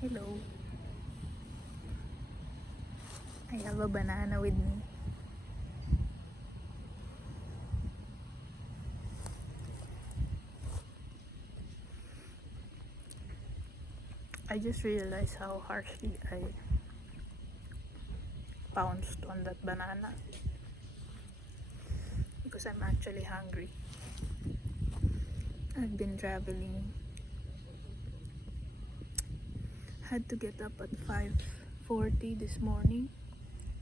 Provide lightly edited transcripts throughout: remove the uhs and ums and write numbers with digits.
Hello. I have a banana with me. I just realized how harshly I pounced on that banana because I'm actually hungry. I've been traveling. Had to get up at 5:40 this morning.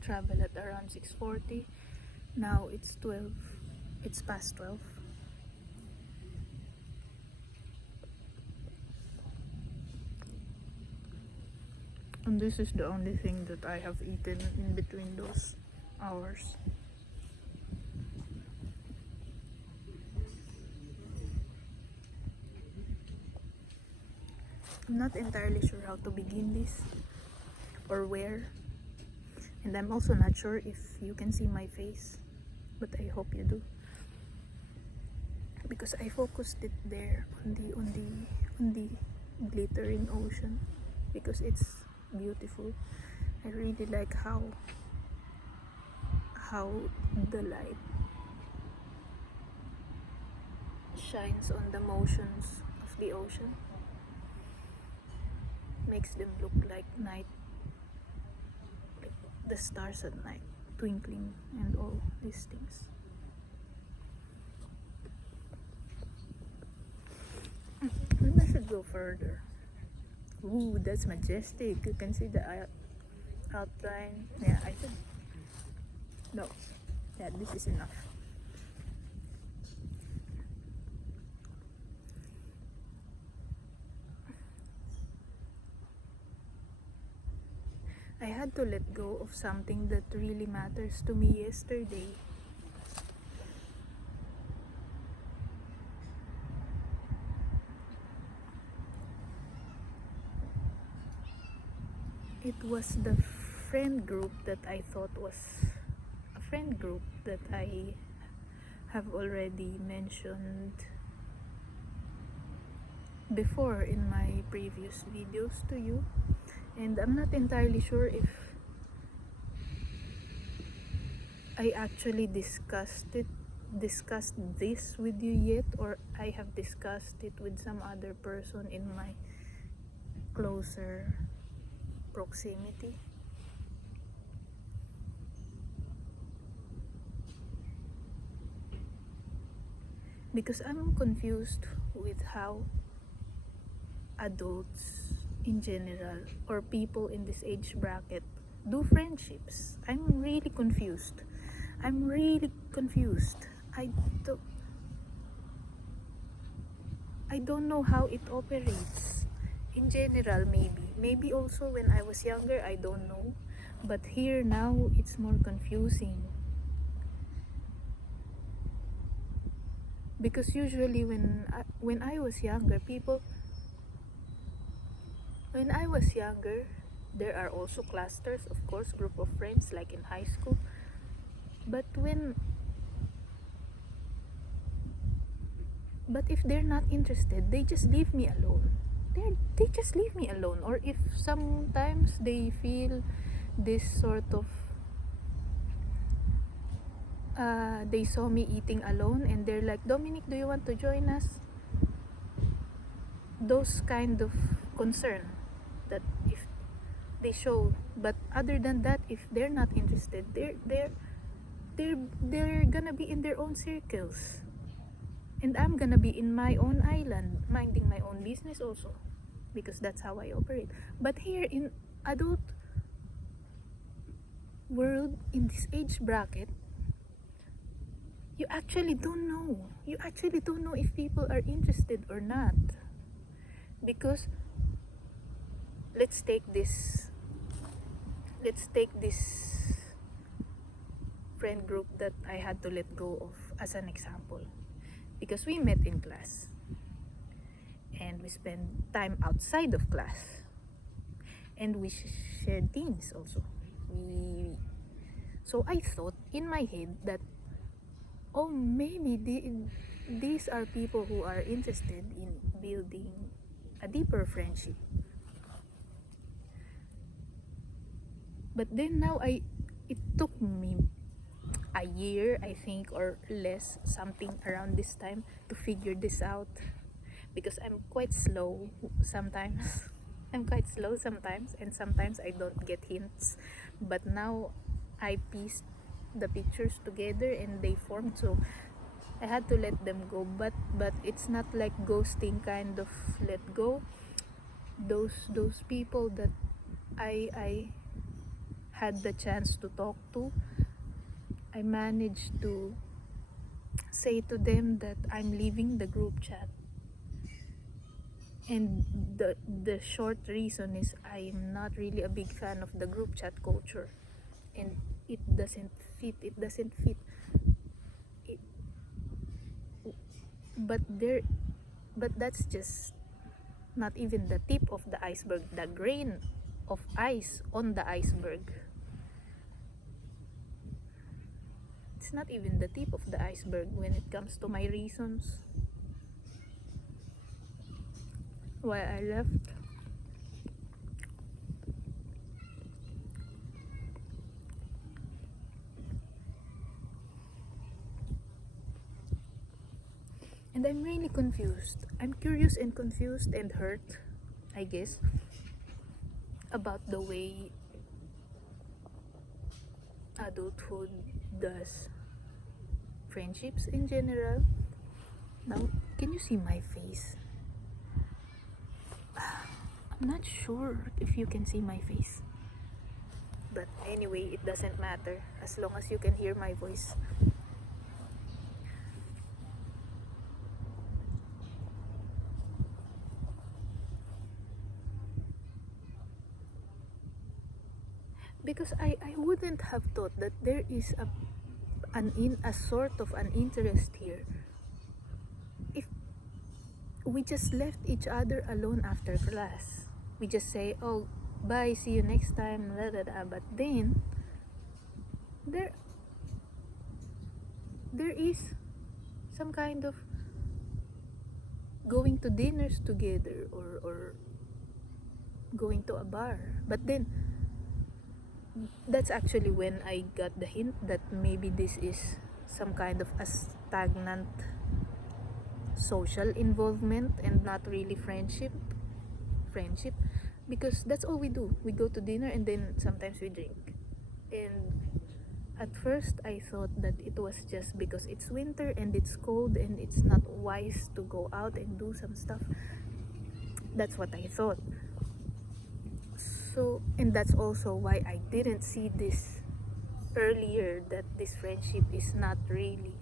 Travel at around 6:40. Now it's 12. It's past 12. And this is the only thing that I have eaten in between those hours. I'm not entirely sure how to begin this or where, and I'm also not sure if you can see my face, but I hope you do, because I focused it there on the glittering ocean because it's beautiful. I really like how the light shines on the motions of the ocean, makes them look like night, like the stars at night twinkling and all these things. Maybe I should go further. Ooh, that's majestic. You can see the outline. Yeah, I should. No. Yeah, this is enough. I had to let go of something that really matters to me yesterday. It was the friend group that I thought was a friend group that I have already mentioned before in my previous videos to you, and I'm not entirely sure if I actually discussed this with you yet, or I have discussed it with some other person in my closer proximity. Because I'm confused with how adults in general or people in this age bracket do friendships. I'm really confused. I don't I don't know how it operates in general. Maybe also when I was younger, I don't know, but here now it's more confusing. Because usually when I was younger, there are also clusters, of course, group of friends like in high school. But if they're not interested, they just leave me alone. They just leave me alone. Or if sometimes they feel this sort of they saw me eating alone and they're like, Dominic, do you want to join us? Those kind of concern that if they show. But other than that, if they're not interested, they're gonna be in their own circles, and I'm gonna be in my own island minding my own business also, because that's how I operate. But here in adult world, in this age bracket, you actually don't know if people are interested or not. Because let's take this friend group that I had to let go of as an example, because we met in class and we spent time outside of class and we shared things also. So I thought in my head that, oh, maybe these are people who are interested in building a deeper friendship. But then now it took me a year, I think, or less, something around this time, to figure this out, because I'm quite slow sometimes. I'm quite slow sometimes, and sometimes I don't get hints. But now I pieced the pictures together and they formed, so I had to let them go. But it's not like ghosting kind of let go. Those people that I had the chance to talk to, I managed to say to them that I'm leaving the group chat. And the short reason is I'm not really a big fan of the group chat culture, and it doesn't fit. It, but there, but that's just not even the tip of the iceberg, the grain of ice on the iceberg. It's not even the tip of the iceberg when it comes to my reasons why I left. And I'm really confused. I'm curious and confused and hurt, I guess, about the way adulthood does friendships in general. Now, can you see my face? I'm not sure if you can see my face. But anyway, it doesn't matter as long as you can hear my voice. Because I wouldn't have thought that there is a sort of an interest here if we just left each other alone after class. We just say, oh, bye, see you next time, blah, blah, blah. But then there is some kind of going to dinners together, or going to a bar. But then that's actually when I got the hint that maybe this is some kind of a stagnant social involvement and not really friendship, because that's all we do. We go to dinner and then sometimes we drink. And at first I thought that it was just because it's winter and it's cold and it's not wise to go out and do some stuff. That's what I thought. So, and that's also why I didn't see this earlier, that this friendship is not really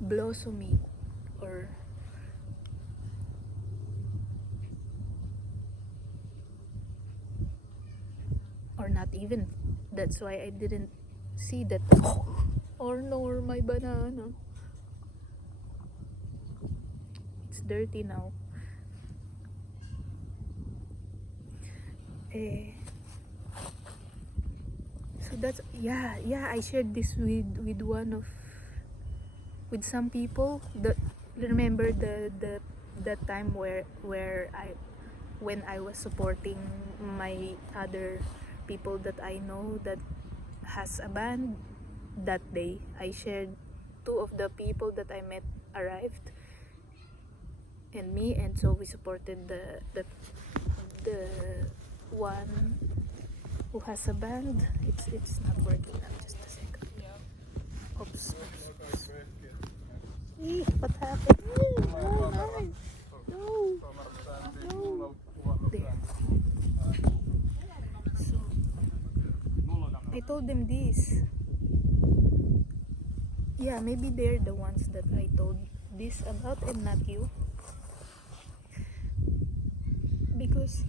blossoming, or not even. That's why I didn't see that. Or nor my banana, it's dirty now. So that's, yeah, I shared this with some people. Remember the time where when I was supporting my other people that I know that has a band. That day I shared two of the people that I met arrived, and me, and so we supported the one who has a band. It's not working now. Just a second. Oops. What happened? No. There. So I told them this. Yeah, maybe they're the ones that I told this about and not you. Because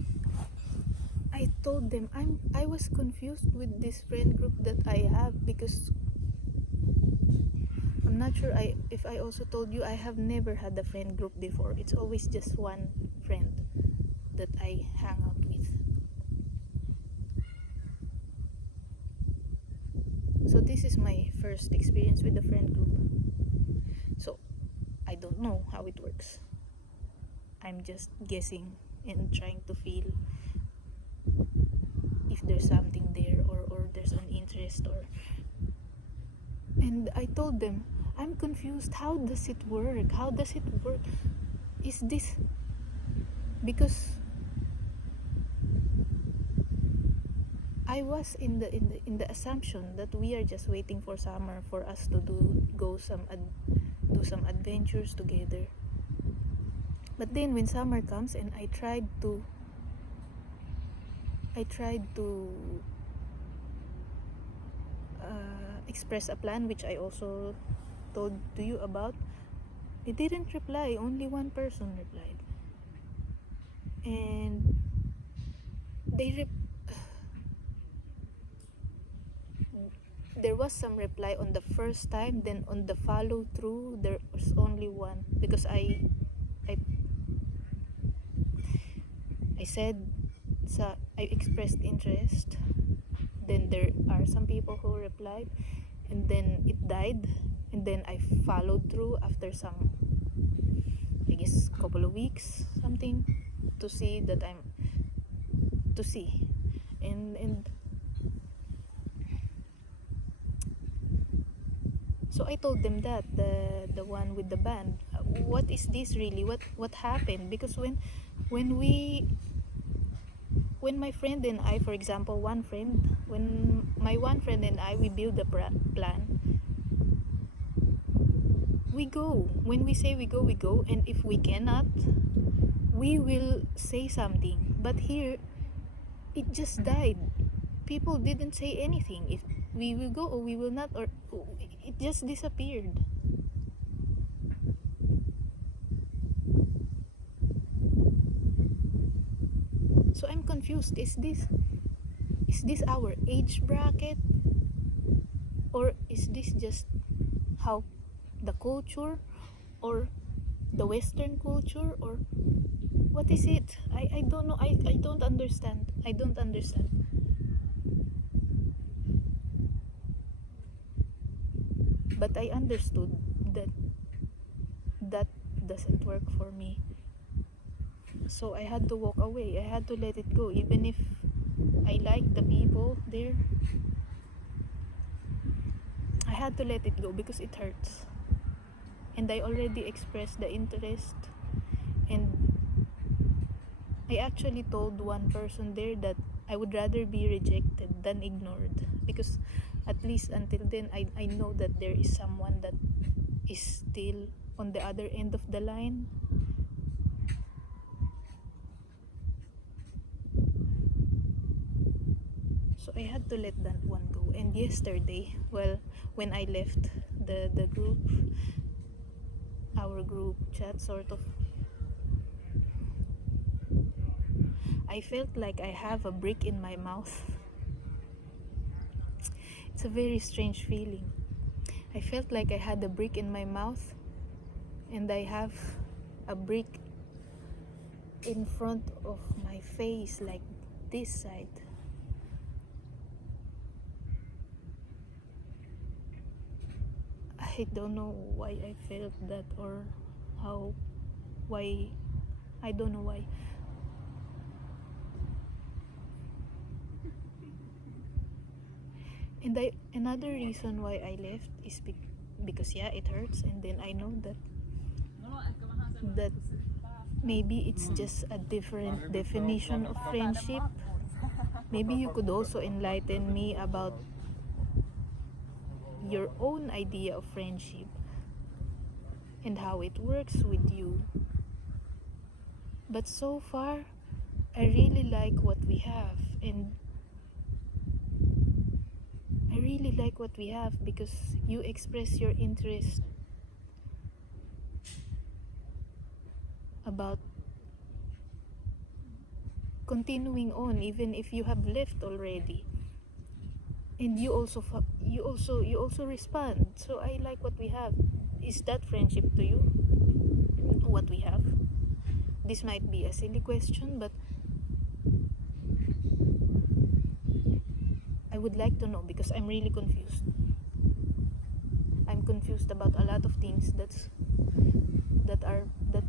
I told them I was confused with this friend group that I have, because I'm not sure if I also told you I have never had a friend group before. It's always just one friend that I hang out with. So this is my first experience with a friend group. So I don't know how it works. I'm just guessing and trying to feel if there's something there, or there's an interest, and I told them, I'm confused. How does it work? How does it work? Is this because I was in the assumption that we are just waiting for summer for us to do some adventures together. But then when summer comes and I tried to express a plan, which I also told to you about, they didn't reply. Only one person replied, and there was some reply on the first time. Then on the follow through, there was only one, because I said, I expressed interest. Then there are some people who replied, and then it died. And then I followed through after some, I guess, couple of weeks, something, to see that and so I told them that the one with the band, what is this really? What happened? Because when my friend and I, for example, when my one friend and I, we build a plan, we go. When we say we go, and if we cannot, we will say something. But here, it just died. People didn't say anything. If we will go or we will not, or it just disappeared. So I'm confused. Is this our age bracket, or is this just how the culture, or the Western culture, or what is it? I don't know. I don't understand. But I understood that doesn't work for me. So I had to walk away. I had to let it go, even if I like the people there. I had to let it go because it hurts. And I already expressed the interest, and I actually told one person there that I would rather be rejected than ignored, because at least until then I know that there is someone that is still on the other end of the line. So I had to let that one go. And yesterday, well, when I left the group, our group chat, sort of, I felt like I have a brick in my mouth. It's a very strange feeling. I felt like I had a brick in my mouth, and I have a brick in front of my face, like this side. I don't know why I felt that, or why. I don't know why. And another reason why I left is because yeah, it hurts, and then I know that maybe it's just a different definition of friendship. Maybe you could also enlighten me about your own idea of friendship and how it works with you. But so far, I really like what we have, and I really like what we have because you express your interest about continuing on even if you have left already, and you also respond. So I like what we have. Is that friendship to you, what we have? This might be a silly question, but I would like to know, because I'm really confused. I'm confused about a lot of things that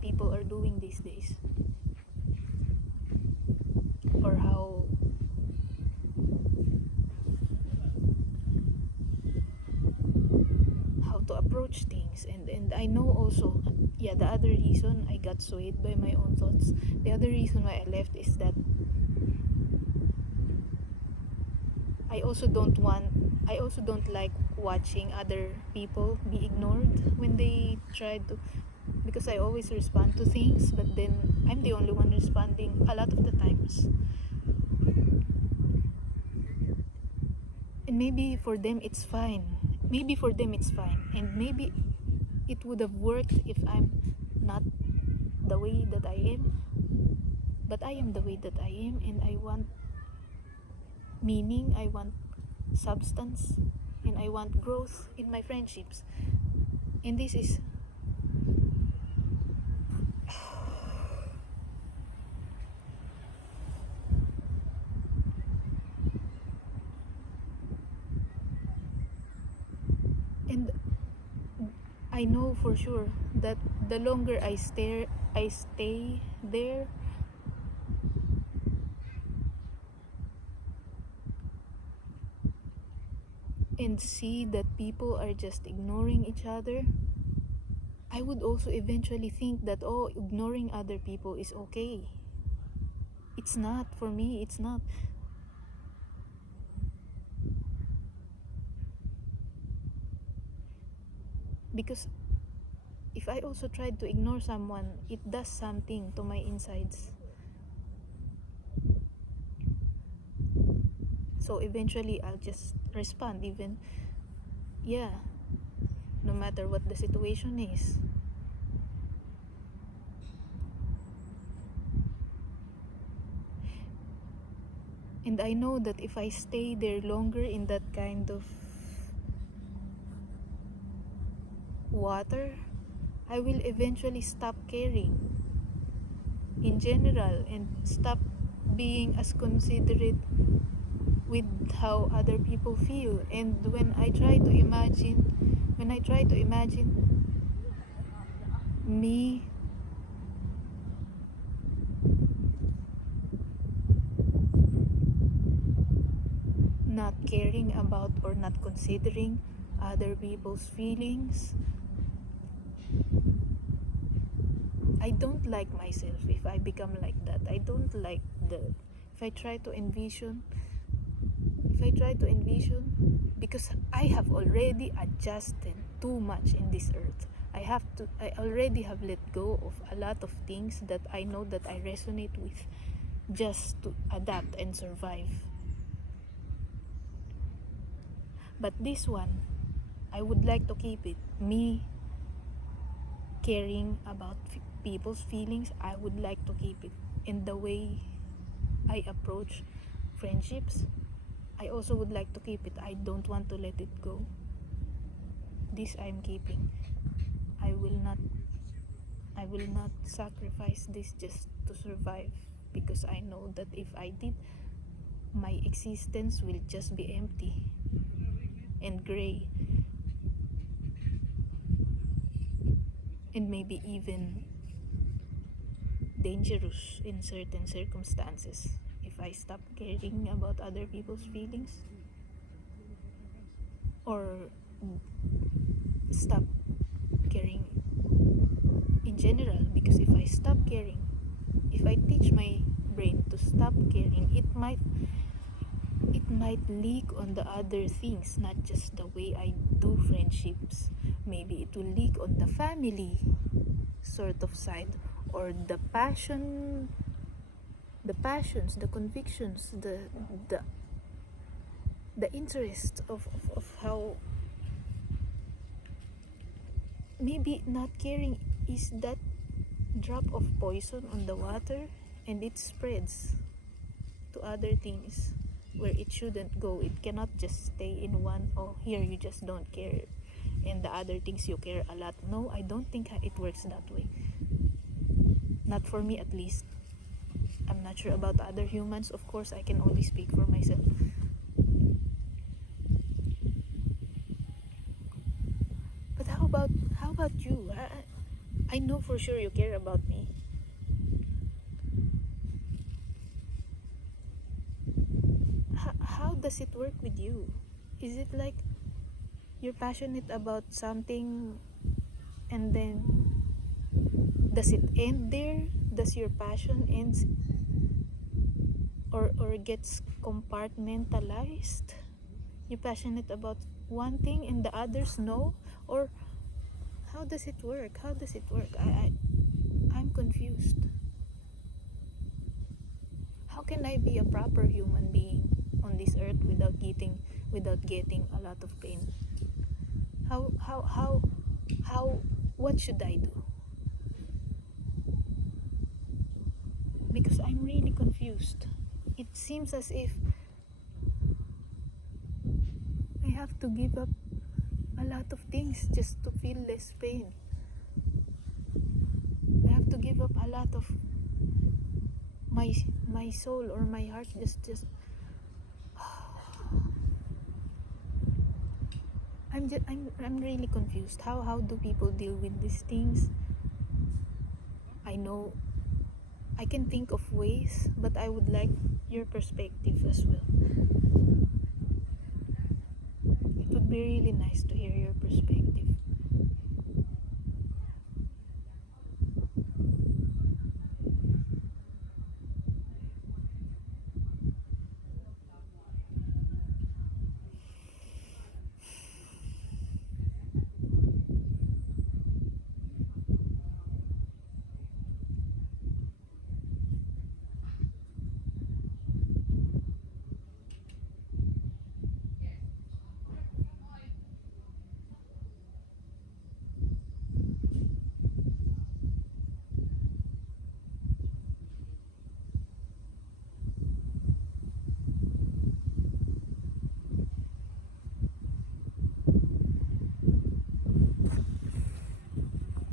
people are doing these days, or how approach things. And I know also, yeah, the other reason I got swayed by my own thoughts, the other reason why I left is that I also don't like watching other people be ignored when they try to, because I always respond to things, but then I'm the only one responding a lot of the times. And maybe for them it's fine. Maybe for them it's fine. And maybe it would have worked if I'm not the way that I am. But I am the way that I am, and I want meaning, I want substance, and I want growth in my friendships. And this is and I know for sure that the longer I stay there, and see that people are just ignoring each other, I would also eventually think that, oh, ignoring other people is okay. It's not. For me, it's not. Because if I also tried to ignore someone, it does something to my insides. So eventually I'll just respond, even, yeah, no matter what the situation is. And I know that if I stay there longer in that kind of water, I will eventually stop caring in general and stop being as considerate with how other people feel. And when I try to imagine me not caring about or not considering other people's feelings, I don't like myself if I become like that. I don't like if I try to envision, because I have already adjusted too much in this earth. I already have let go of a lot of things that I know that I resonate with, just to adapt and survive. But this one, I would like to keep it. Me caring about people's feelings, I would like to keep it. In the way I approach friendships, I also would like to keep it. I don't want to let it go. This I'm keeping. I will not sacrifice this just to survive, because I know that if I did, my existence will just be empty and gray, and maybe even dangerous in certain circumstances if I stop caring about other people's feelings, or stop caring in general. Because if I stop caring, if I teach my brain to stop caring, it might leak on the other things, not just the way I do friendships. Maybe it will leak on the family sort of side, or the passions, the convictions, the interest of how maybe not caring is that drop of poison on the water, and it spreads to other things where it shouldn't go. It cannot just stay in one, oh, here you just don't care, and the other things you care a lot. No, I don't think it works that way. Not for me, at least. I'm not sure about other humans. Of course, I can only speak for myself. But how about you? I know for sure you care about me. How does it work with you? Is it like you're passionate about something, and then does it end there? Does your passion ends or gets compartmentalized? You're passionate about one thing and the others no? Or how does it work? How does it work? I'm confused. How can I be a proper human being on this earth without getting a lot of pain? How what should I do? Because I'm really confused. It seems as if I have to give up a lot of things just to feel less pain. I have to give up a lot of my soul or my heart just I'm really confused. How do people deal with these things? I know I can think of ways, but I would like your perspective as well. It would be really nice to hear your perspective.